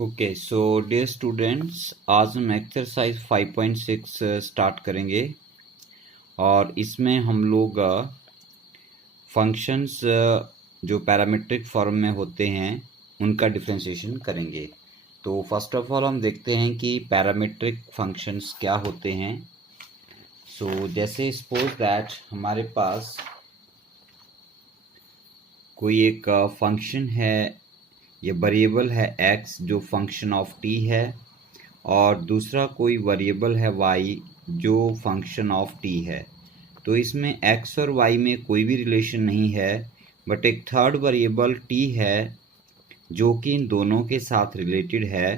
Okay so dear students, आज हम exercise 5.6 start करेंगे और इसमें हम लोग फंक्शंस जो पैरामीट्रिक फॉर्म में होते हैं उनका डिफरेंशिएशन करेंगे। तो फर्स्ट ऑफ ऑल हम देखते हैं कि पैरामीट्रिक फंक्शंस क्या होते हैं। सो जैसे सपोज दैट हमारे पास कोई एक फंक्शन है, ये वेरिएबल है x जो फंक्शन ऑफ t है, और दूसरा कोई वेरिएबल है y जो फंक्शन ऑफ t है। तो इसमें x और y में कोई भी रिलेशन नहीं है, बट एक थर्ड वेरिएबल t है जो कि इन दोनों के साथ रिलेटेड है।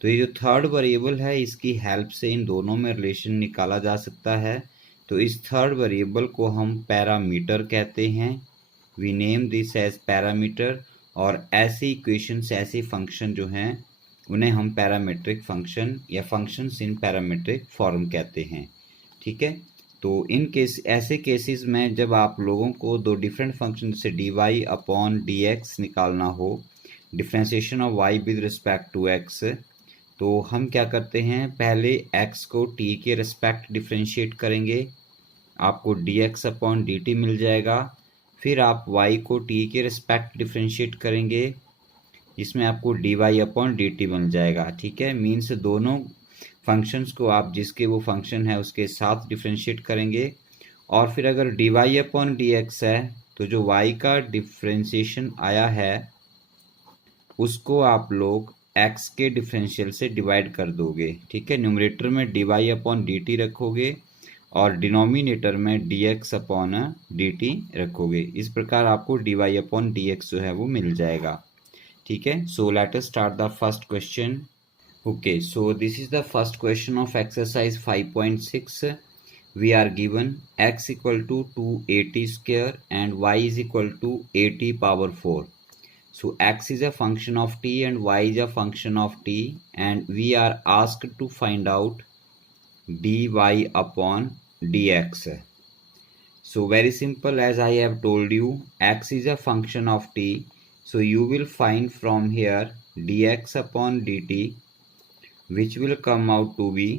तो ये जो थर्ड वेरिएबल है, इसकी हेल्प से इन दोनों में रिलेशन निकाला जा सकता है। तो इस थर्ड वेरिएबल को हम पैरामीटर कहते हैं। We name this as parameter. और ऐसी इक्वेशंस, ऐसे फंक्शन जो हैं उन्हें हम पैरामीट्रिक फंक्शन या फंक्शंस इन पैरामीट्रिक फॉर्म कहते हैं। ठीक है, तो इन केस ऐसे केसेस में जब आप लोगों को दो डिफरेंट फंक्शन जैसे d y upon d x निकालना हो, differentiation of y with respect to x, तो हम क्या करते हैं, पहले x को t के रिस्पेक्ट डिफ्रेंशिएट करेंगे, आपको dx अपॉन dt मिल जाएगा। फिर आप y को t के रिस्पेक्ट डिफ्रेंशिएट करेंगे, इसमें आपको dy अपॉन dt मिल जाएगा। ठीक है, मीन्स दोनों फंक्शंस को आप जिसके वो फंक्शन है उसके साथ डिफ्रेंशिएट करेंगे। और फिर अगर dy अपॉन dx है तो जो y का डिफ्रेंशिएशन आया है उसको आप लोग x के डिफरेंशियल से डिवाइड कर दोगे। ठीक है, न्यूमरेटर में dy अपॉन dt रखोगे और डिनोमिनेटर में dx अपॉन dt रखोगे। इस प्रकार आपको dy अपॉन dx जो है वो मिल जाएगा। ठीक है, so let us start the first question. Okay, so this is the first question of exercise 5.6। we are given x equal to 2at square and y is equal to at power 4. So x is a function of t and y is a function of t, and we are asked to find out dy upon dx. So very simple, as I have told you, x is a function of t, so you will find from here dx upon dt, which will come out to be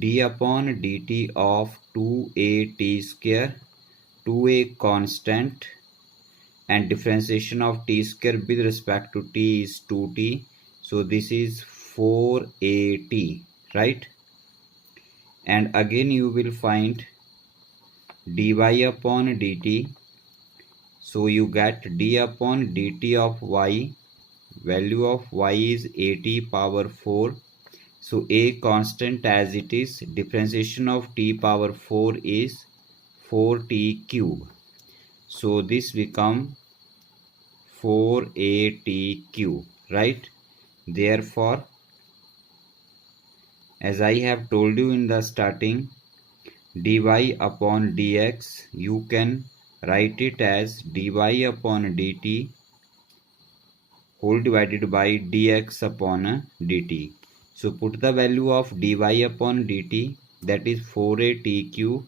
d upon dt of 2at square, 2a constant, and differentiation of t square with respect to t is 2t, so this is 4at, right? And again you will find dy upon dt, so you get d upon dt of y, value of y is at power 4, so a constant as it is, differentiation of t power 4 is 4t cube, so this become 4at cube, right? Therefore, as I have told you in the starting, dy upon dx, you can write it as dy upon dt whole divided by dx upon dt. So put the value of dy upon dt, that is 4at cube,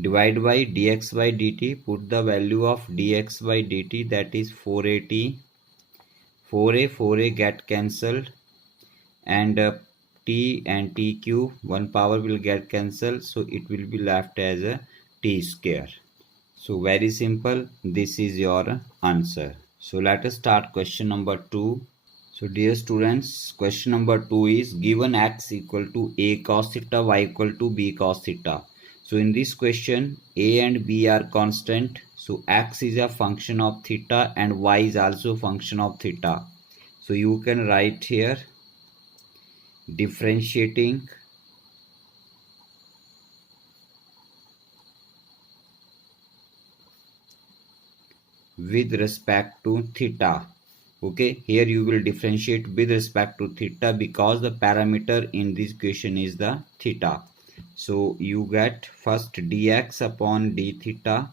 divide by dx by dt, put the value of dx by dt, that is 4at, 4a get cancelled, and t and t cube, one power will get cancelled, so it will be left as a t square. So very simple, this is your answer. So let us start question number 2. So dear students, question number 2 is given x equal to a cos theta, y equal to b cos theta. So in this question, a and b are constant, so x is a function of theta and y is also function of theta. So you can write here differentiating with respect to theta. Okay, here you will differentiate with respect to theta because the parameter in this equation is the theta. So you get first dx upon d theta,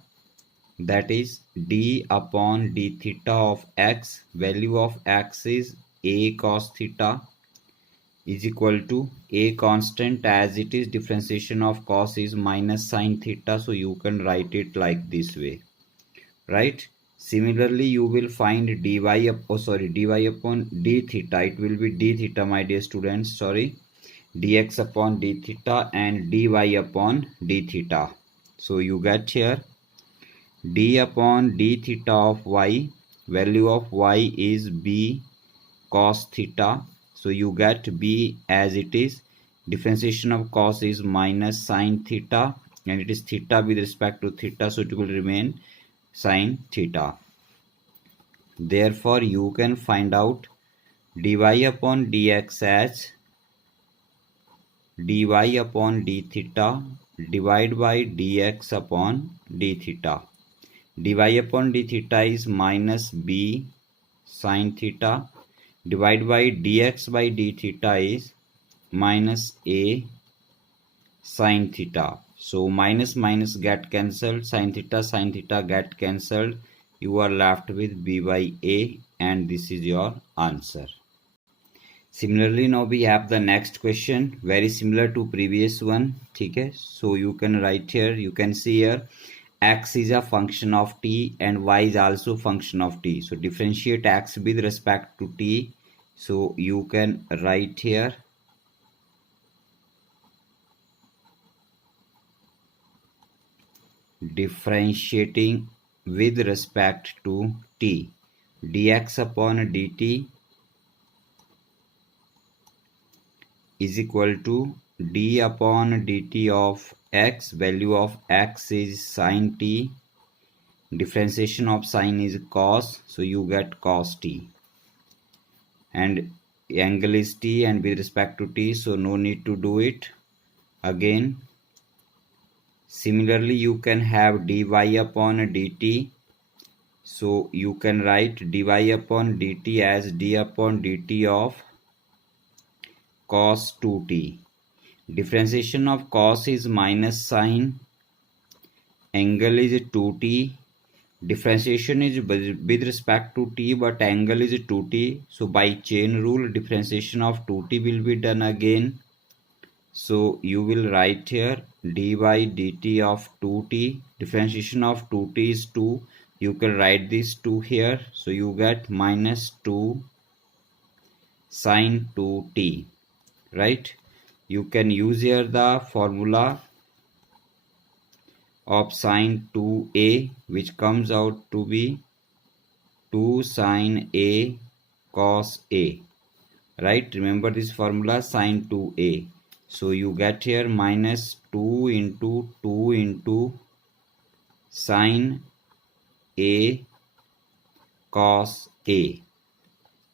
that is d upon d theta of x, value of x is a cos theta, is equal to a constant as it is, differentiation of cos is minus sin theta, so you can write it like this way, right? Similarly, you will find dy upon d theta. It will be d theta, my dear students. Sorry, dx upon d theta and dy upon d theta. So you get here d upon d theta of y. Value of y is b cos theta. So you get b as it is. Differentiation of cos is minus sin theta, and it is theta with respect to theta, so it will remain sin theta. Therefore you can find out dy upon dx as dy upon d theta divided by dx upon d theta. Dy upon d theta is minus b sin theta divided by dx by d theta is minus a sin theta. So minus minus get cancelled, sin theta get cancelled. You are left with b by a, and this is your answer. Similarly, now we have the next question, very similar to previous one. Okay, so you can write here, you can see here x is a function of t and y is also function of t. So differentiate x with respect to t. So you can write here differentiating with respect to t, dx upon dt is equal to d upon dt of x. Value of x is sin t. Differentiation of sin is cos, so you get cos t, and angle is t and with respect to t, so no need to do it again. Similarly, you can have dy upon dt. So you can write dy upon dt as d upon dt of cos 2t. Differentiation of cos is minus sin, angle is 2t. Differentiation is with respect to t, but angle is 2t. So by chain rule, differentiation of 2t will be done again. So you will write here dy dt of 2t. Differentiation of 2t is 2. You can write this 2 here. So you get minus 2 sin 2t, right? You can use here the formula of sin 2a, which comes out to be 2 sin a cos a, right? Remember this formula, sin 2a. So you get here minus 2 into 2 into sin a cos a.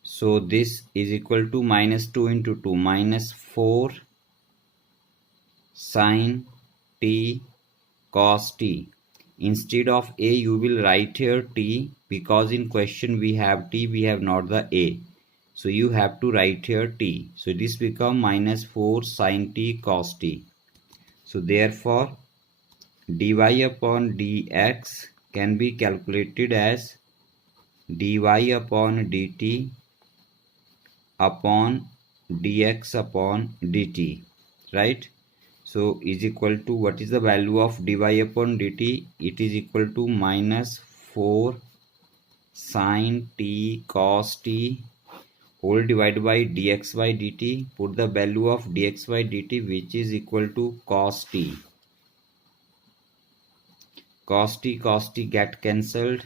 So this is equal to minus 2 into 2, minus 4 sin t cos t. Instead of a, you will write here t, because in question we have t, we have not the a. So you have to write here t. So this become minus 4 sin t cos t. So therefore dy upon dx can be calculated as dy upon dt upon dx upon dt, right? So is equal to, what is the value of dy upon dt? It is equal to minus 4 sin t cos t whole divided by dx by dt. Put the value of dx by dt, which is equal to cos t. Cos t get cancelled.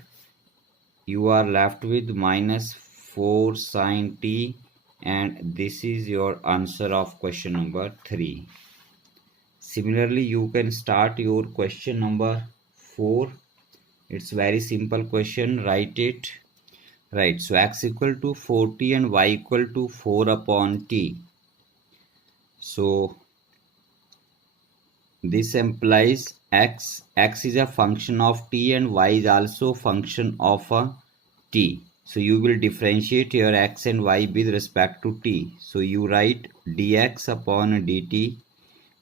You are left with minus 4 sin t, and this is your answer of question number 3. Similarly, you can start your question number 4. It's very simple question. Write it. Right, so x equal to 4t and y equal to 4 upon t. So this implies x is a function of t and y is also function of a t. So you will differentiate your x and y with respect to t. So you write dx upon dt.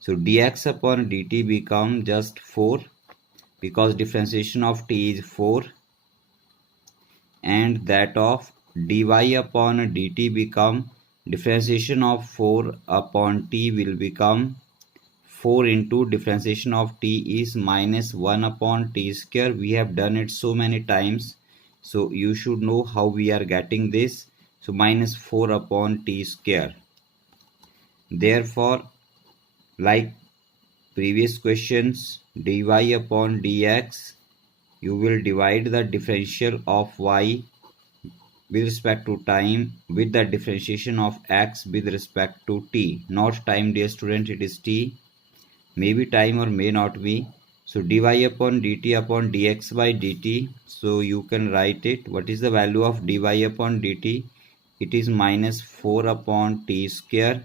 So dx upon dt become just 4, because differentiation of t is 4, and that of dy upon dt become differentiation of 4 upon t will become 4 into differentiation of t is minus 1 upon t square. We have done it so many times. So you should know how we are getting this. So minus 4 upon t square. Therefore, like previous questions, dy upon dx, you will divide the differential of y with respect to time with the differentiation of x with respect to t. Not time, dear student, it is t. Maybe time or may not be. So dy upon dt upon dx by dt. So you can write it. What is the value of dy upon dt? It is minus 4 upon t square.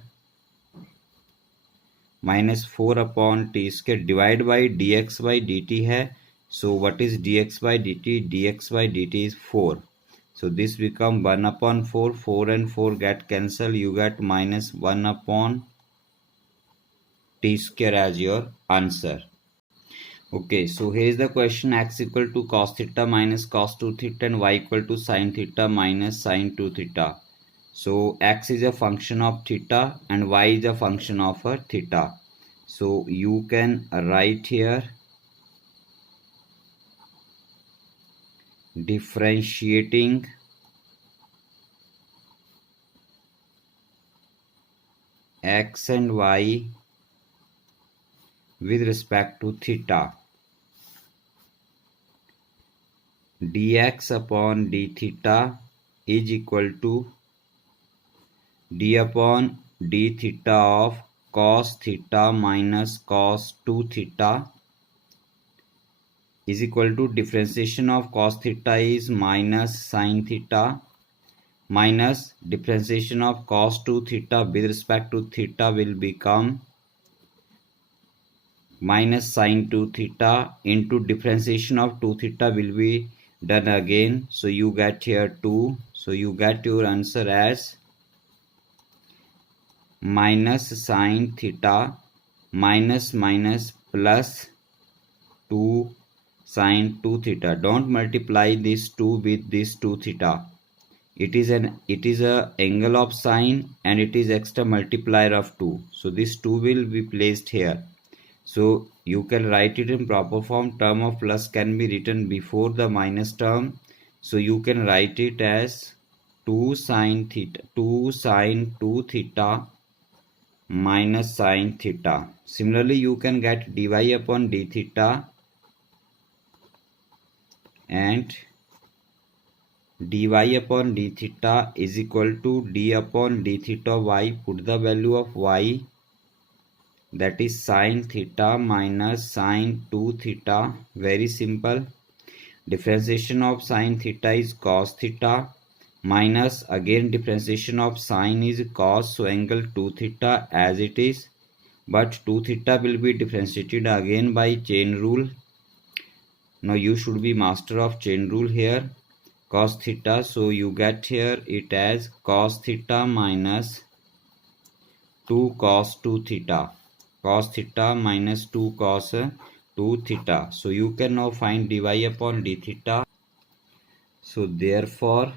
Minus 4 upon t square divided by dx by dt है. So what is dx by dt? Dx by dt is 4. So this become 1 upon 4. 4 and 4 get cancelled. You get minus 1 upon t square as your answer. Okay, so here is the question. X equal to cos theta minus cos 2 theta and y equal to sin theta minus sin 2 theta. So x is a function of theta and y is a function of a theta. So you can write here differentiating x and y with respect to theta. Dx upon d theta is equal to d upon d theta of cos theta minus cos 2 theta is equal to differentiation of cos theta is minus sin theta minus differentiation of cos 2 theta with respect to theta will become minus sin 2 theta into differentiation of 2 theta will be done again. So you get here 2. So you get your answer as minus sin theta minus minus plus 2 sin 2 theta. Don't multiply this 2 with this 2 theta. It is a angle of sine and it is extra multiplier of 2. So this 2 will be placed here. So you can write it in proper form. Term of plus can be written before the minus term. So you can write it as 2 sin 2 theta minus sin theta. Similarly, you can get dy upon d theta and dy upon d theta is equal to d upon d theta y. Put the value of y, that is sin theta minus sin 2 theta. Very simple. Differentiation of sin theta is cos theta minus again differentiation of sin is cos, so angle 2 theta as it is, but 2 theta will be differentiated again by chain rule. Now you should be master of chain rule here. Cos theta, so you get here it as cos theta minus 2 cos 2 theta. Cos theta minus 2 cos 2 theta. So you can now find dy upon d theta. So therefore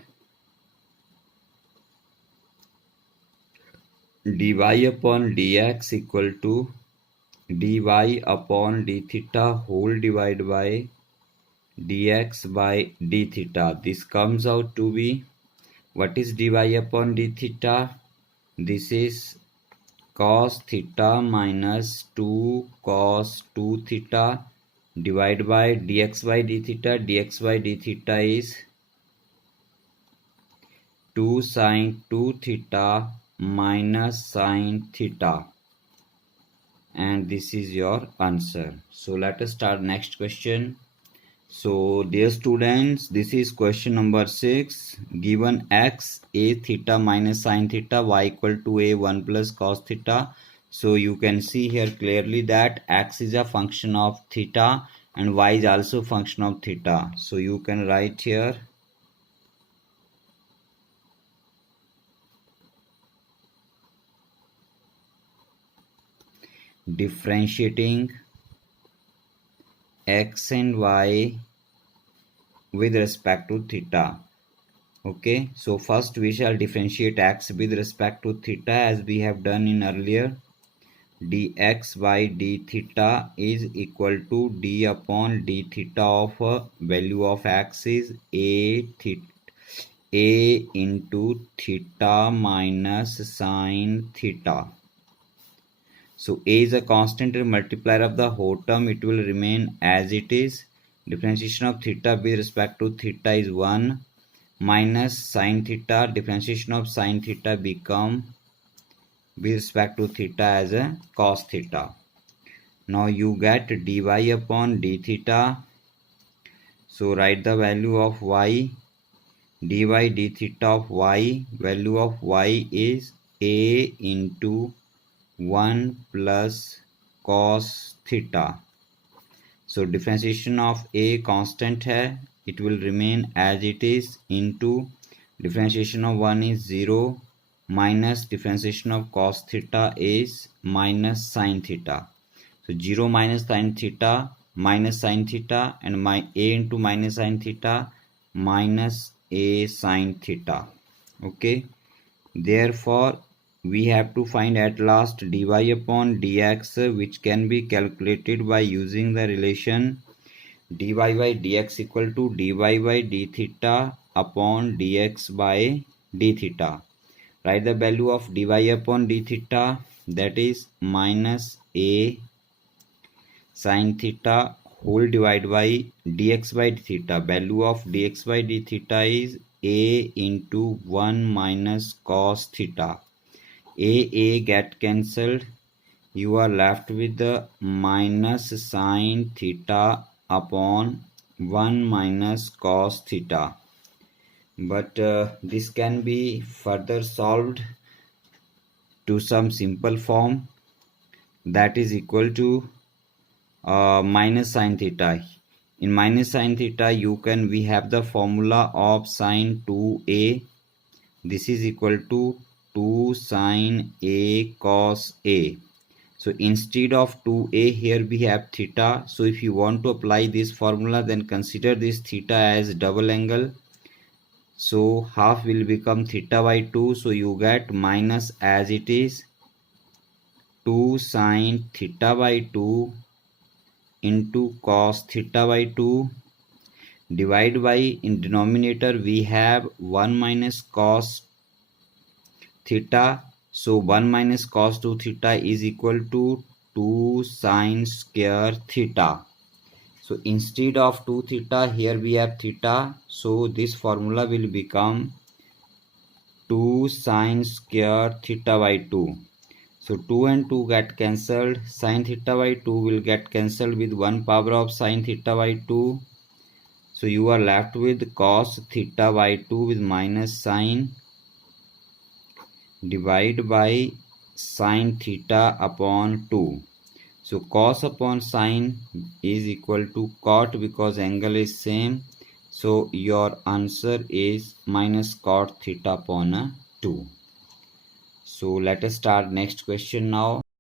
dy upon dx equal to dy upon d theta whole divided by dx by d theta. This comes out to be, what is dy upon d theta? This is cos theta minus 2 cos 2 theta divided by dx by d theta. Dx by d theta is 2 sin 2 theta minus sin theta, and this is your answer. So let us start next question. So dear students, this is question number 6. Given x, a theta minus sin theta, y equal to a 1 plus cos theta. So you can see here clearly that x is a function of theta and y is also function of theta. So you can write here differentiating x and y with respect to theta. Okay, so first we shall differentiate x with respect to theta as we have done in earlier. dx by d theta is equal to d upon d theta of value of x is a into theta minus sine theta. So a is a constant multiplier of the whole term. It will remain as it is. Differentiation of theta with respect to theta is 1 minus sine theta. Differentiation of sine theta become with respect to theta as a cos theta. Now you get dy upon d theta. So write the value of y. dy d theta of y, value of y is a into 1 plus cos theta. So differentiation of a constant है, it will remain as it is, into differentiation of 1 is 0 minus differentiation of cos theta is minus sin theta. So 0 minus sin theta minus sin theta and a into minus sin theta minus a sin theta. Okay, therefore we have to find at last dy upon dx, which can be calculated by using the relation dy by dx equal to dy by d theta upon dx by d theta. Write the value of dy upon d theta, that is minus a sin theta whole divided by dx by d theta. Value of dx by d theta is a into 1 minus cos theta. A get cancelled. You are left with the minus sin theta upon 1 minus cos theta. But this can be further solved to some simple form, that is equal to minus sin theta. In minus sin theta we have the formula of sin 2a. This is equal to 2 sin a cos a. So instead of 2a, here we have theta. So if you want to apply this formula, then consider this theta as double angle. So half will become theta by 2. So you get minus as it is 2 sin theta by 2 into cos theta by 2 divide by, in denominator we have 1 minus cos theta. So 1 minus cos 2 theta is equal to 2 sin square theta. So instead of 2 theta, here we have theta. So this formula will become 2 sin square theta by 2. So 2 and 2 get cancelled. Sin theta by 2 will get cancelled with 1 power of sin theta by 2. So you are left with cos theta by 2 with minus sin divide by sin theta upon 2. So cos upon sin is equal to cot, because angle is same. So your answer is minus cot theta upon 2. So let us start next question now.